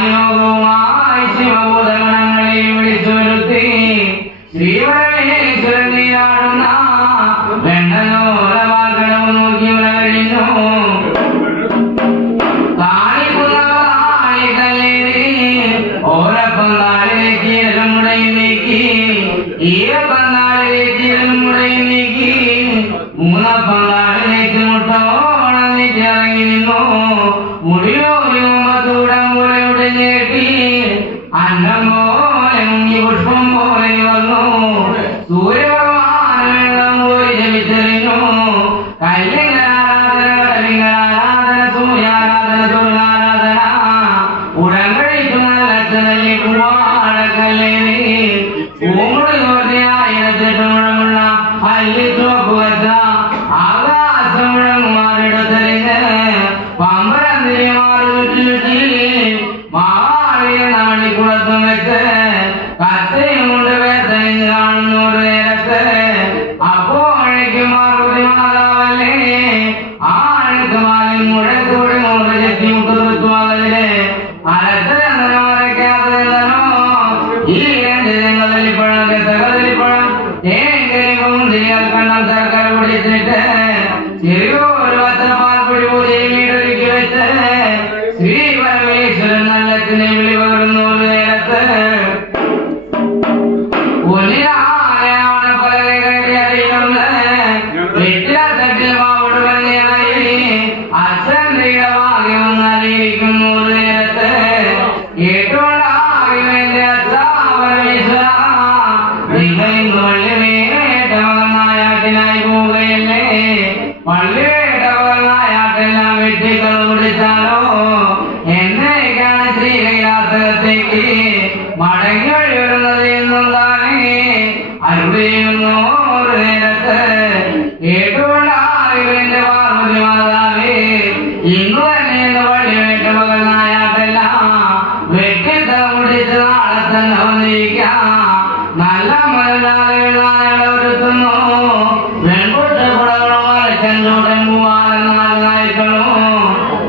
Hallelujah.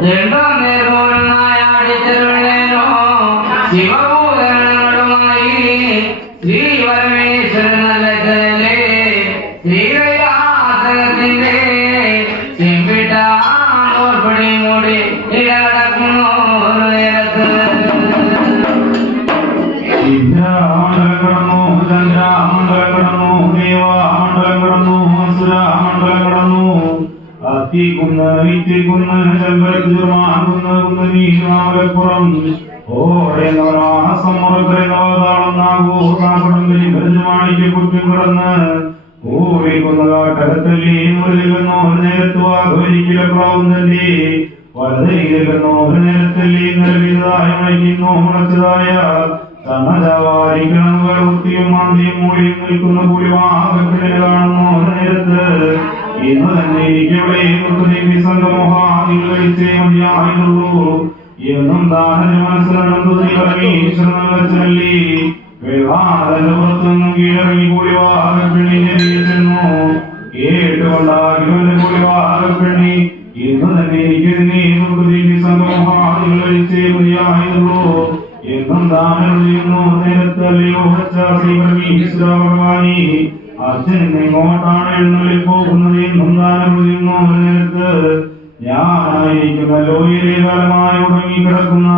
രണ്ടോ നേർപോലും നായാടിച്ചെരുവിടേനോ ശിവഭൂതങ്ങളുമായി കുറ്റും കിടന്ന് ഊരിക്കുന്ന കാട്ടകത്തല്ലി മുരലിക്കുന്നോ നേരത്തുവാകുവരിക്കില പ്രാവുന്നല്ലേ വലതരികിലെന്നോ നേരത്തല്ലി നിലവിതായ മണിക്കുന്നോ മുളച്ചതായ സന്നജാവാരിക്കണങ്ങൾ വൃത്തിയും മാന്തിയും മൂടിയും നിൽക്കുന്ന പുലിവാഹത്തിനെ കാണുന്നു നേരത്ത്. ഇന്ന് തന്നെ എനിക്കെവിടെ കഴിച്ചേ മതിയായുള്ളൂ എന്നും ദാഹന മനസ്സിലാണെന്ന് ഈശ്വരൻ വെച്ചല്ലേ വേവാതന്റെ പുറത്തുനിന്നും കീഴറങ്ങി പുലിവാഹപ്പെണ്ണിനെ ചെന്നു കേട്ടുകൊണ്ടാകിവന്റെ പുലിവാഹപ്പെണ്ണി ഇന്ന് തന്നെ എനിക്ക് നിന്നെ ദേവി സംഘമോഹാദികൾ കഴിച്ചേ മതിയായുള്ളൂ എന്നും ദാനം ചെയ്യുന്നു നേരത്തല്ലയോ ഭഗവാനി അച്ഛൻ എങ്ങോട്ടാണ് എണ്ണലിൽ പോകുന്നത്? എന്നും ദാനം ചെയ്യുന്നു. നേരത്ത് ഞാനായിരിക്കുന്നല്ലോ ഏറെ കാലമായി ഉറങ്ങിക്കിടക്കുന്ന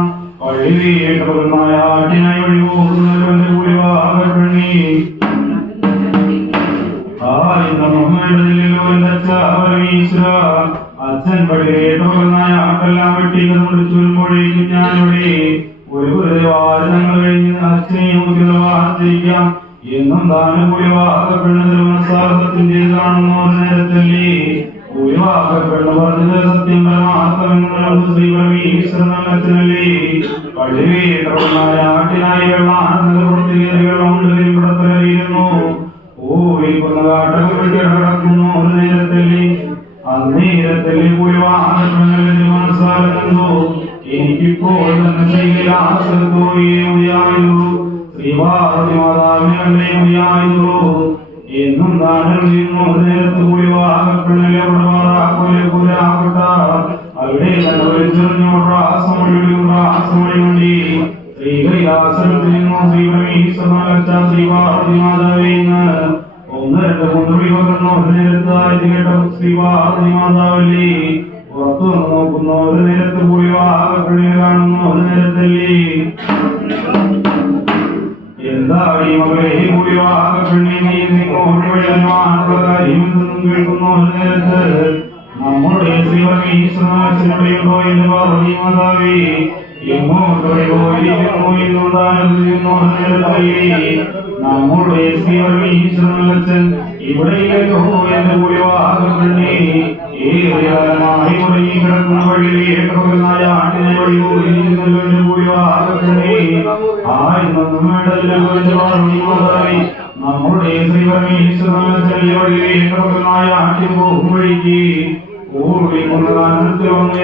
പള്ളിയിലേക്കുള്ളതായ ആട്ടിനായി വഴി പോകുന്നവന്റെ അച്ഛൻ പള്ളിയേട്ടുള്ളതായ ആട്ടെല്ലാം വെട്ടിക്കുന്നത് ചുരുമ്പോഴേക്കും ഞാനിവിടെ ഒരു വെറുതെ വാചനങ്ങൾ കഴിഞ്ഞ് അച്ഛനെ നമുക്ക് എന്നും ദാനം ഒഴിവാക്കപ്പെടുന്ന മനസ്സാഹത്തിന്റെതാണെന്നോ നേരത്തല്ലേ? ഒഴിവാക്കപ്പെടുന്ന പറഞ്ഞത് സത്യം പരമാർത്ഥമെന്ന് ശ്രീപരമീശ്വരനല്ലേ പള്ളിവേട്ടനായ ആട്ടിനായി ഓ ഈ പുണവാടറു കിടക്കുന്നു നേരത്തല്ലേ? അന്നേരത്തല്ലേ ഒഴിവാക്കപ്പെടുന്ന മനസ്സാകുന്നു എനിക്കിപ്പോൾ കൂടി നമ്മുടെ ശ്രീവീശ്വരനച്ഛൻ ഇവിടെയില്ലല്ലോ എന്റെ വാഹപ്പെണ്ണെ ഏറെക്കാലമായി മുടങ്ങി കിടക്കുന്ന വഴിയിലേക്കുള്ളതായ ആട്ടിനെ വഴി പോയിരിക്കുന്നല്ലോ എന്റെ കൂടി വാഹപ്പെണ്ണെ ആയിരുന്നൊന്നും വേണ്ടല്ലോ എന്റെ പാർവതി മാതാവേ നമ്മുടെ ശ്രീപരമേശ്വരനച്ഛൻ വഴിയിലേക്കുള്ളതായ ആട്ടിൻ പോകും വഴിക്ക്. ഓടി കൊണ്ടതാനത്തിൽ വന്ന്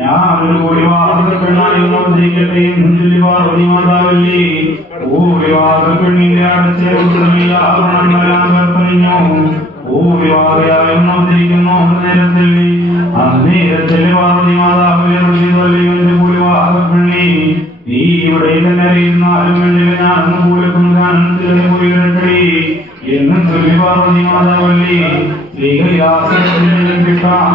എന്നെ ദേവി സംഗമഹാരം കഴിക്കുവാൻ വന്നല്ലോ എന്റെ പാർവതി മാതാവേ ആയിരങ്ങൾക്ക് ഉപദേശം തന്നെ മതിയായുള്ളൂ ആവതല്ലെങ്കിൽ ശ്രീരാസനം വിട്ടുപോകില്ലോ തിരികെ പോകില്ല എന്നും ദാനം ചെയ്യുന്നു നേരത്ത് ആയിരുന്നു വേണ്ടതിലല്ലോ എന്റെ കൂടി വാഹപ്പെണ്ണി നിങ്ങളുടെ അടച്ചെല്ലാം അടിച്ചിരിക്കുന്ന നാട്ടെ ഞാനൊരു കോടി വാഹപ്പെണ്ണായി അവതരിക്കട്ടെ എന്നും ചൊല്ലി പാർവതി മാതാവല്ലേ എന്റെ കൂടി വാഹപ്പെണ്ണി നീ ഇവിടെ തന്നെ അറിയുന്നാലും വേണ്ടില്ല ഞാൻ കൂലക്കും ഗാനത്തിലെ പോയി വരട്ടെ ചൊല്ലി പാർവതി മാതാവല്ലേ. കിട്ടാമോ ഓടിക്കുന്ന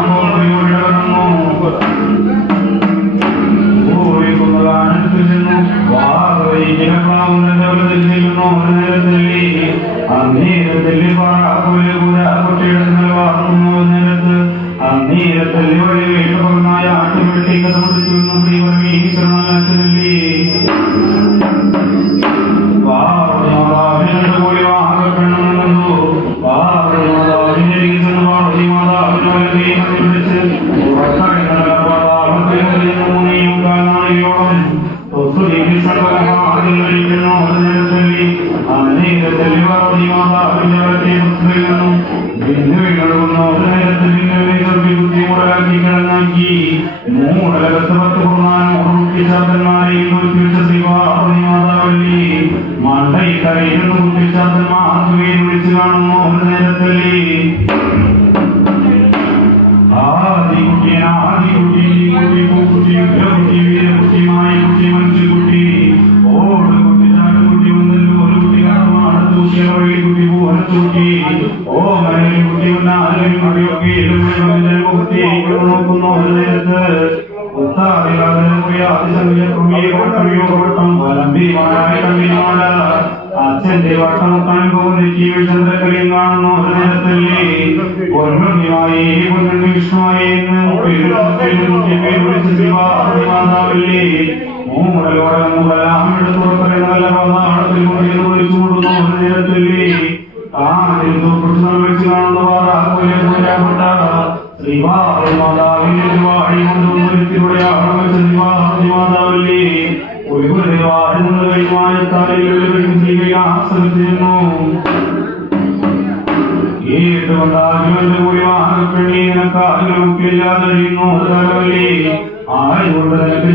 അന്നേരത്തല്ലേ വഴി വേണ്ടപരമായ ആട്ടുപെട്ടി കഥ മുടിച്ചു ശ്രീപരമേശ്വരനല്ലേ പാർവതിമാതാവിനോട് കൂടി become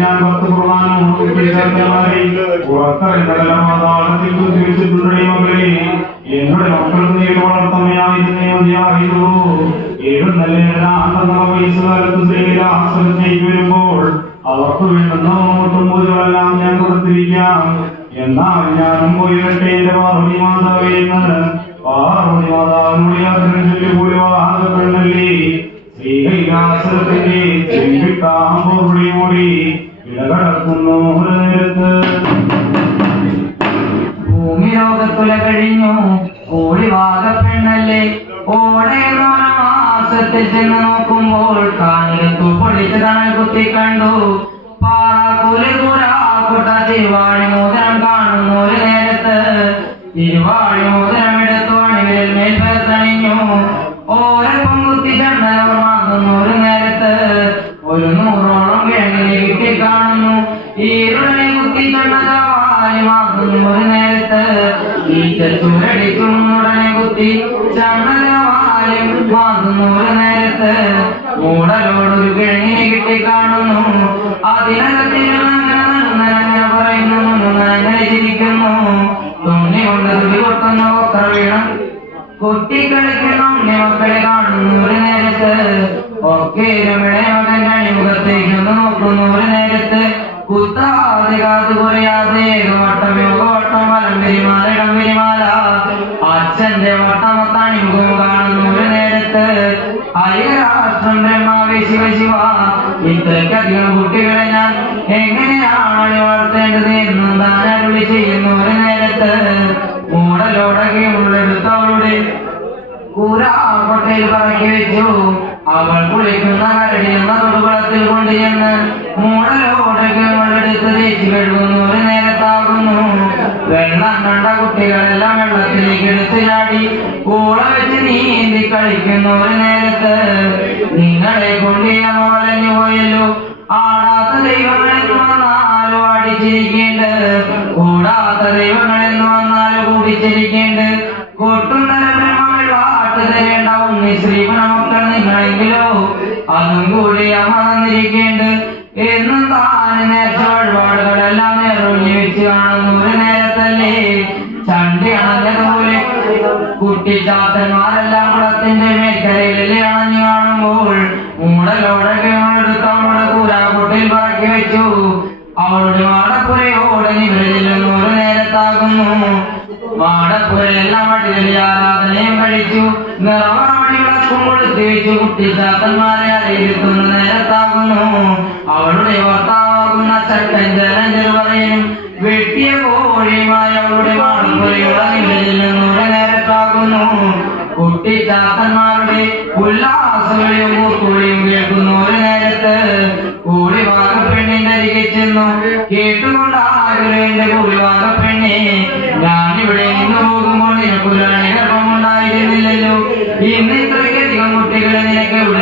ഞാൻ പത്ത് പ്രധാനം പുറത്തറിഞ്ഞതല്ല മാതാളത്തിൽ തിരിച്ചിട്ടുണ്ടേ മകളെ എന്നുടെ മക്കൾക്ക് നീ വളർത്തമ്മയായിരുന്നേ മതിയായിരുന്നു എഴുന്നല്ലേണ്ട വയസ്സുകാലത്ത് ആശ്രമത്തേക്ക് വരുമ്പോൾ അവർക്ക് വേണ്ടുന്ന നോട്ടും ഞാൻ കൊടുത്തിരിക്കാം എന്നാൽ ഞാനും പോയിരട്ടെ എന്റെ പാർവതി മാതാവേ എന്ന്. പാർവതി മാതാവിനോട് യാത്ര ചൊല്ലി ഇടകടക്കുന്നു ഒരു നേരത്ത്. ഭൂമി ലോകത്തുല കഴിഞ്ഞു. ഓടി വാഗപ്പെണ്ണല്ലേ ഓടെ മാസത്തിൽ ചെന്ന് നോക്കുമ്പോൾ കാഞ്ഞിരത്തു പൊളിച്ച് തണൽ കുത്തി കണ്ടു. കൂരാക്കുട്ട തിരുവാഴി മോതിരം കാണുന്നു ഒരു നേരത്ത്. തിരുവാഴി മോതിരം എടുത്തു കുട്ടികളിക്കുന്നു മക്കളെ കാണുന്നു ഒരു നേരത്ത്. ഒക്കെ ഇരുമിടെ മകൻ നോക്കുന്നു ഒരു നേരത്ത്. കുത്താതെ കാത് കുറയാതെ വട്ടം യോഗവട്ടം വലം പെരുമാല ഇടം പെരുമാല അച്ഛന്റെ വട്ടമത്താണിമുഖം കാണുന്നു ഒരു നേരത്ത്. അയ്യരാഷ്ട്രം ശിവ ശിവ. ഇത്രയ്ക്കധികം കുട്ടികളെ ഞാൻ എങ്ങനെയാണ് വളർത്തേണ്ടത് എന്ന് താൻ അരുളി ചെയ്യുന്നു ഒരു നേരത്ത് മൂടലോടകെ ഉള്ളെടുത്തവളുടെ കൂരാകൊട്ടയിൽ പറക്കി വെച്ചു. അവൾ കുളിക്കുന്ന കരടിയുന്ന തൊടുകുളത്തിൽ കൊണ്ട് ചെന്ന് മൂടലോടൊക്കെ ഉള്ളെടുത്ത് തേച്ച് കഴുകുന്നു. ഒരു നേരത്താകുന്നു. വെള്ളം കണ്ട കുട്ടികളെല്ലാം വെള്ളത്തിലേക്ക് എടുത്ത് ചാടി കൂള വെച്ച് നീന്തി കളിക്കുന്നു. ഒരു നേരത്ത് നിങ്ങളെ കൊണ്ട് പോയല്ലോ. ആടാത്ത ദൈവങ്ങളെന്ന് വന്നാലോ അടിച്ചിരിക്കേണ്ടത്? കൂടാത്ത ദൈവങ്ങളെന്ന് വന്നാലോ കൂടിച്ചിരിക്കേണ്ടത്? കൊട്ടുന്നര അതും കൂടി അമ്മ തന്നിരിക്കേണ്ടത് എന്നും താന് നേർച്ച വഴിപാടുകളെല്ലാം നിറഞ്ഞു വെച്ച് കാണുന്നു ഒരു നേരത്തല്ലേ? ചണ്ടി അണഞ്ഞതുപോലെ കുട്ടിച്ചാത്തന്മാരെല്ലാം കുളത്തിന്റെ മേൽക്കരയിലെ അണഞ്ഞു കാണുമ്പോൾ. മൂടലോടൊക്കെ എടുത്ത് അവളുടെ കൂരാക്കുട്ടിൽ പറക്കി വെച്ചു. അവളുടെ മാടപ്പുരയോടെ നിവരില്ലെന്ന് ഒരു നേരത്താകുന്നു. മാടപ്പുരയെല്ലാം അടികളിൽ ആരാധനയും കഴിച്ചു. നിറവാണി വിളക്കും കൊടുത്തു വെച്ചു കുട്ടിച്ചാത്തന്മാരെ അറിയിക്കുന്ന നേരത്താകുന്നു. അവളുടെ ഭർത്താവാകുന്ന ചട്ടൻ ജലം പറയും വെട്ടിയ കോഴിയുമായി അവളുടെ മാടപ്പുരയുടെ നിവരില്ലെന്നൂടെ നേരത്താകുന്നു. കുട്ടിച്ചാത്തന്മാരുടെ ഉല്ലാസവിളിയും കൂടിയും കേൾക്കുന്നു. ഒരു നേരത്ത് കൂടി വാഗപ്പെണ്ണിന്റെ അരികെ ചെന്നു. കേട്ടുകൊണ്ട് ആഗ്രഹന്റെ കൂടി ഞാൻ ഇവിടെ നിന്ന് പോകുമ്പോൾ നിനക്കൊരു ഗർഭമുണ്ടായിരുന്നില്ലല്ലോ ഇന്ന് ഇത്രയ്ക്കധികം കുട്ടികളെ നിനക്ക് ഇവിടെ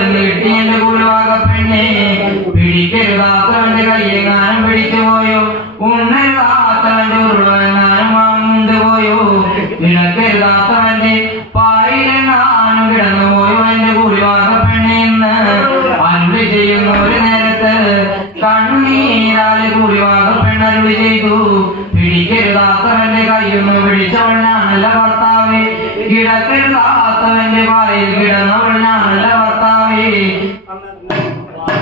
one and then one.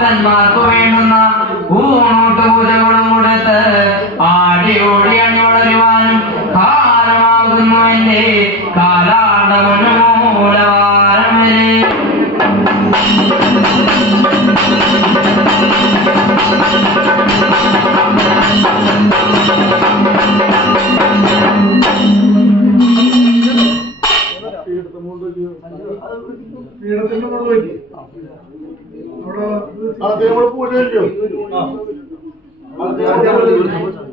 ചാത്തന്മാർക്ക് വേണ്ടുന്ന ضرورت ہے